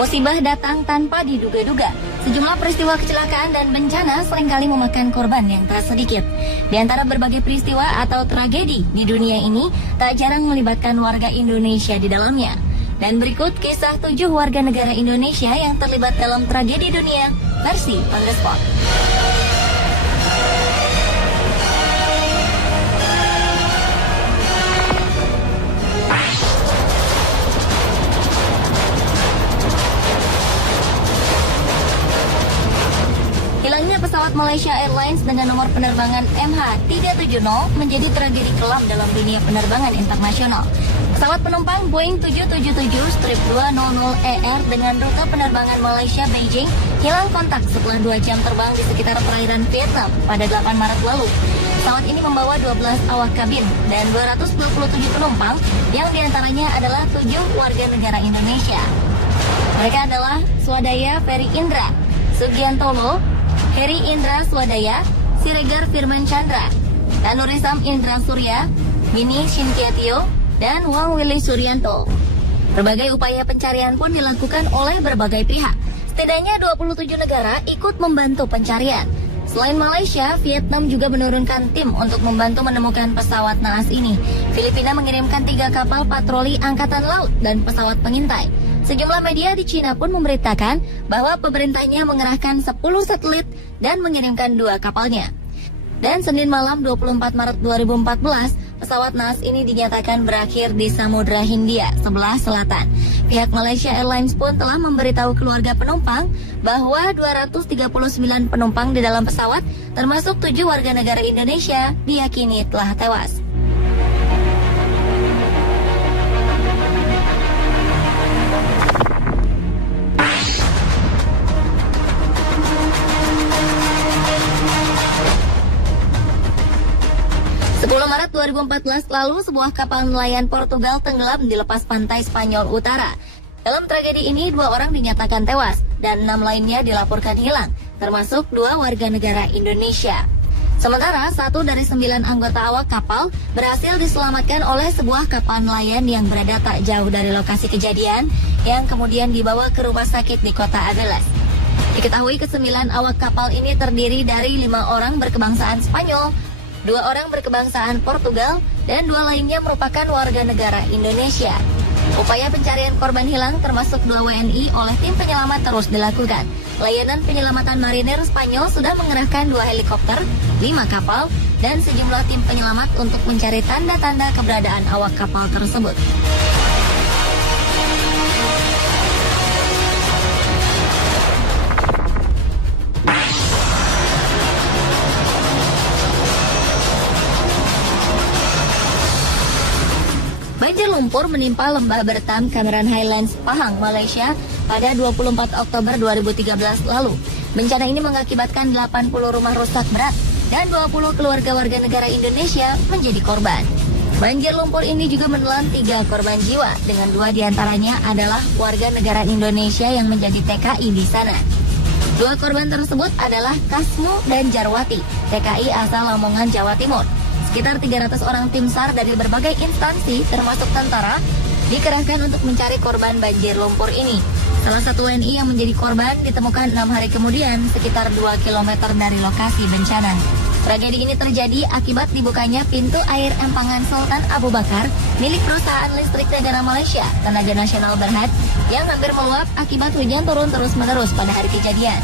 Musibah datang tanpa diduga-duga. Sejumlah peristiwa kecelakaan dan bencana seringkali memakan korban yang tak sedikit. Di antara berbagai peristiwa atau tragedi di dunia ini, tak jarang melibatkan warga Indonesia di dalamnya. Dan berikut kisah 7 warga negara Indonesia yang terlibat dalam tragedi dunia versi On The Spot. Hilangnya pesawat Malaysia Airlines dengan nomor penerbangan MH370 menjadi tragedi kelam dalam dunia penerbangan internasional. Pesawat penumpang Boeing 777-200ER dengan rute penerbangan Malaysia-Beijing hilang kontak setelah 2 jam terbang di sekitar perairan Vietnam pada 8 Maret lalu. Pesawat ini membawa 12 awak kabin dan 227 penumpang yang diantaranya adalah 7 warga negara Indonesia. Mereka adalah Swadaya Ferry Indra, Sugiantolo, Heri Indra Swadaya, Siregar Firman Chandra, Tanurisam Indra Surya, Mini Shinkiatio, dan Wang Willy Suryanto. Berbagai upaya pencarian pun dilakukan oleh berbagai pihak. Setidaknya 27 negara ikut membantu pencarian. Selain Malaysia, Vietnam juga menurunkan tim untuk membantu menemukan pesawat naas ini. Filipina mengirimkan 3 kapal patroli angkatan laut dan pesawat pengintai. Sejumlah media di Cina pun memberitakan bahwa pemerintahnya mengerahkan 10 satelit dan mengirimkan 2 kapalnya. Dan Senin malam 24 Maret 2014, pesawat naas ini dinyatakan berakhir di Samudra Hindia sebelah selatan. Pihak Malaysia Airlines pun telah memberitahu keluarga penumpang bahwa 239 penumpang di dalam pesawat, termasuk 7 warga negara Indonesia, diyakini telah tewas. Maret 2014 lalu, sebuah kapal nelayan Portugal tenggelam di lepas pantai Spanyol Utara. Dalam tragedi ini 2 orang dinyatakan tewas dan 6 lainnya dilaporkan hilang, termasuk 2 warga negara Indonesia. Sementara 1 dari 9 anggota awak kapal berhasil diselamatkan oleh sebuah kapal nelayan yang berada tak jauh dari lokasi kejadian, yang kemudian dibawa ke rumah sakit di kota Abeles. Diketahui ke-9 awak kapal ini terdiri dari 5 orang berkebangsaan Spanyol, 2 orang berkebangsaan Portugal, dan 2 lainnya merupakan warga negara Indonesia. Upaya pencarian korban hilang termasuk 2 WNI oleh tim penyelamat terus dilakukan. Layanan penyelamatan marinir Spanyol sudah mengerahkan 2 helikopter, 5 kapal, dan sejumlah tim penyelamat untuk mencari tanda-tanda keberadaan awak kapal tersebut. Banjir lumpur menimpa lembah Bertam Cameron Highlands, Pahang, Malaysia pada 24 Oktober 2013 lalu. Bencana ini mengakibatkan 80 rumah rusak berat dan 20 keluarga warga negara Indonesia menjadi korban. Banjir lumpur ini juga menelan 3 korban jiwa, dengan 2 diantaranya adalah warga negara Indonesia yang menjadi TKI di sana. 2 korban tersebut adalah Kasmu dan Jarwati, TKI asal Lamongan, Jawa Timur. Sekitar 300 orang tim SAR dari berbagai instansi, termasuk tentara, dikerahkan untuk mencari korban banjir lumpur ini. Salah satu WNI yang menjadi korban ditemukan 6 hari kemudian, sekitar 2 km dari lokasi bencana. Tragedi ini terjadi akibat dibukanya pintu air empangan Sultan Abu Bakar milik perusahaan listrik negara Malaysia, Tenaga Nasional Berhad, yang hampir meluap akibat hujan turun terus-menerus pada hari kejadian.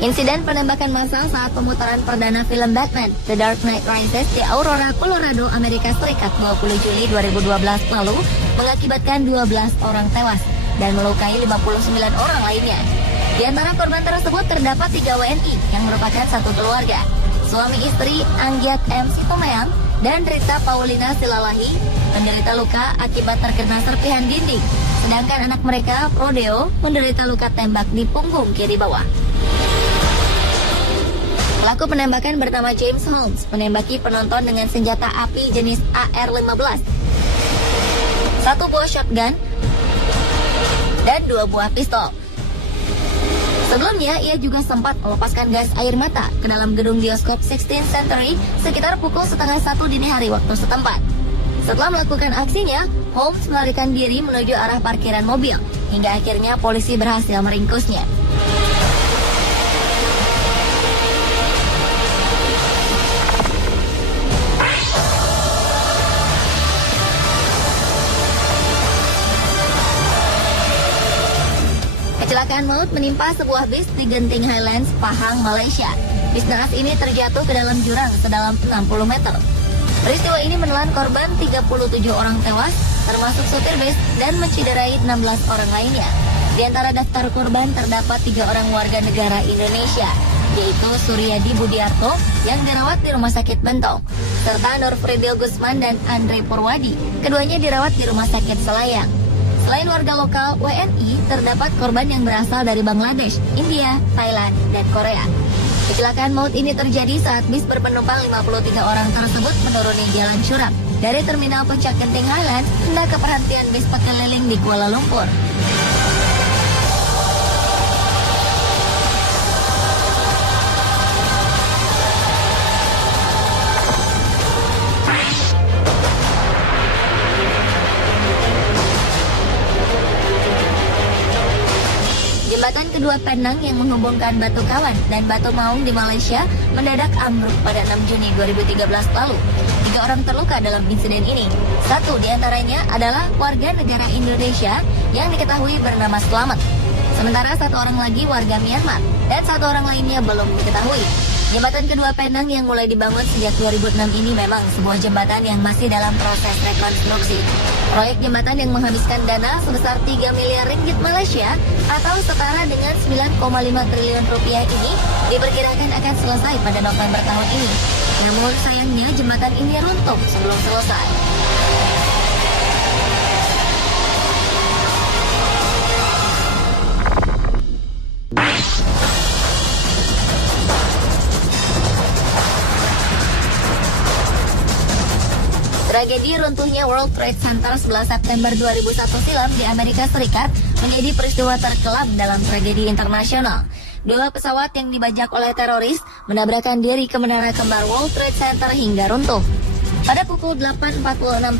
Insiden penembakan massal saat pemutaran perdana film Batman, The Dark Knight Rises di Aurora, Colorado, Amerika Serikat 20 Juli 2012 lalu mengakibatkan 12 orang tewas dan melukai 59 orang lainnya. Di antara korban tersebut terdapat 3 WNI yang merupakan satu keluarga. Suami istri Anggiat M. Sitomeang dan Rita Paulina Silalahi menderita luka akibat terkena serpihan dinding, sedangkan anak mereka, Prodeo, menderita luka tembak di punggung kiri bawah. Pelaku penembakan bernama James Holmes menembaki penonton dengan senjata api jenis AR-15, 1 buah shotgun, dan dan 2 buah pistol. Sebelumnya, ia juga sempat melepaskan gas air mata ke dalam gedung bioskop 16th Century sekitar pukul 12:30 dini hari waktu setempat. Setelah melakukan aksinya, Holmes melarikan diri menuju arah parkiran mobil, hingga akhirnya polisi berhasil meringkusnya. Kecelakaan maut menimpa sebuah bis di Genting Highlands, Pahang, Malaysia. Bis naas ini terjatuh ke dalam jurang sedalam 60 meter. Peristiwa ini menelan korban 37 orang tewas, termasuk supir bis, dan menciderai 16 orang lainnya. Di antara daftar korban terdapat 3 orang warga negara Indonesia, yaitu Suryadi Budiarto yang dirawat di Rumah Sakit Bentong, serta Nurfridil Gusman dan Andre Purwadi. Keduanya dirawat di Rumah Sakit Selayang. Selain warga lokal WNI, terdapat korban yang berasal dari Bangladesh, India, Thailand, dan Korea. Kecelakaan maut ini terjadi saat bis berpenumpang 53 orang tersebut menuruni jalan curam dari Terminal Puncak Genting Highlands hendak ke perhentian bis pekeliling di Kuala Lumpur. Jembatan kedua Penang yang menghubungkan Batu Kawan dan Batu Maung di Malaysia mendadak ambruk pada 6 Juni 2013 lalu. 3 orang terluka dalam insiden ini. 1 diantaranya adalah warga negara Indonesia yang diketahui bernama Slamet. Sementara 1 orang lagi warga Myanmar dan 1 orang lainnya belum diketahui. Jembatan kedua Penang yang mulai dibangun sejak 2006 ini memang sebuah jembatan yang masih dalam proses rekonstruksi. Proyek jembatan yang menghabiskan dana sebesar 3 miliar ringgit Malaysia atau setara dengan 9,5 triliun rupiah ini diperkirakan akan selesai pada November tahun ini. Namun sayangnya jembatan ini runtuh sebelum selesai. Tragedi runtuhnya World Trade Center 11 September 2001 silam di Amerika Serikat menjadi peristiwa terkelam dalam tragedi internasional. 2 pesawat yang dibajak oleh teroris menabrakkan diri ke menara kembar World Trade Center hingga runtuh. Pada pukul 8.46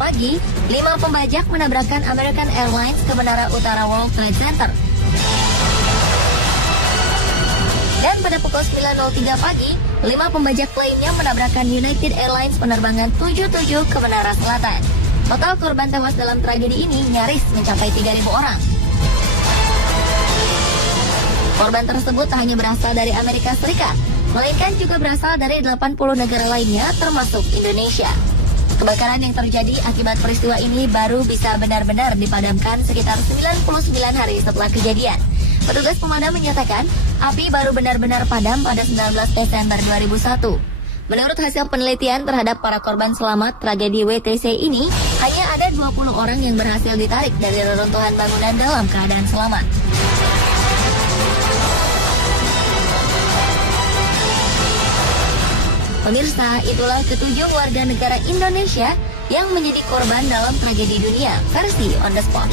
pagi, 5 pembajak menabrakkan American Airlines ke menara utara World Trade Center. Dan pada pukul 9.03 pagi, 5 pembajak lainnya menabrakkan United Airlines penerbangan 77 ke Menara Selatan. Total korban tewas dalam tragedi ini nyaris mencapai 3.000 orang. Korban tersebut tak hanya berasal dari Amerika Serikat, melainkan juga berasal dari 80 negara lainnya termasuk Indonesia. Kebakaran yang terjadi akibat peristiwa ini baru bisa benar-benar dipadamkan sekitar 99 hari setelah kejadian. Petugas pemadam menyatakan api baru benar-benar padam pada 19 Desember 2001. Menurut hasil penelitian terhadap para korban selamat tragedi WTC ini, hanya ada 20 orang yang berhasil ditarik dari reruntuhan bangunan dalam keadaan selamat. Pemirsa, itulah ketujuh warga negara Indonesia yang menjadi korban dalam tragedi dunia versi On The Spot.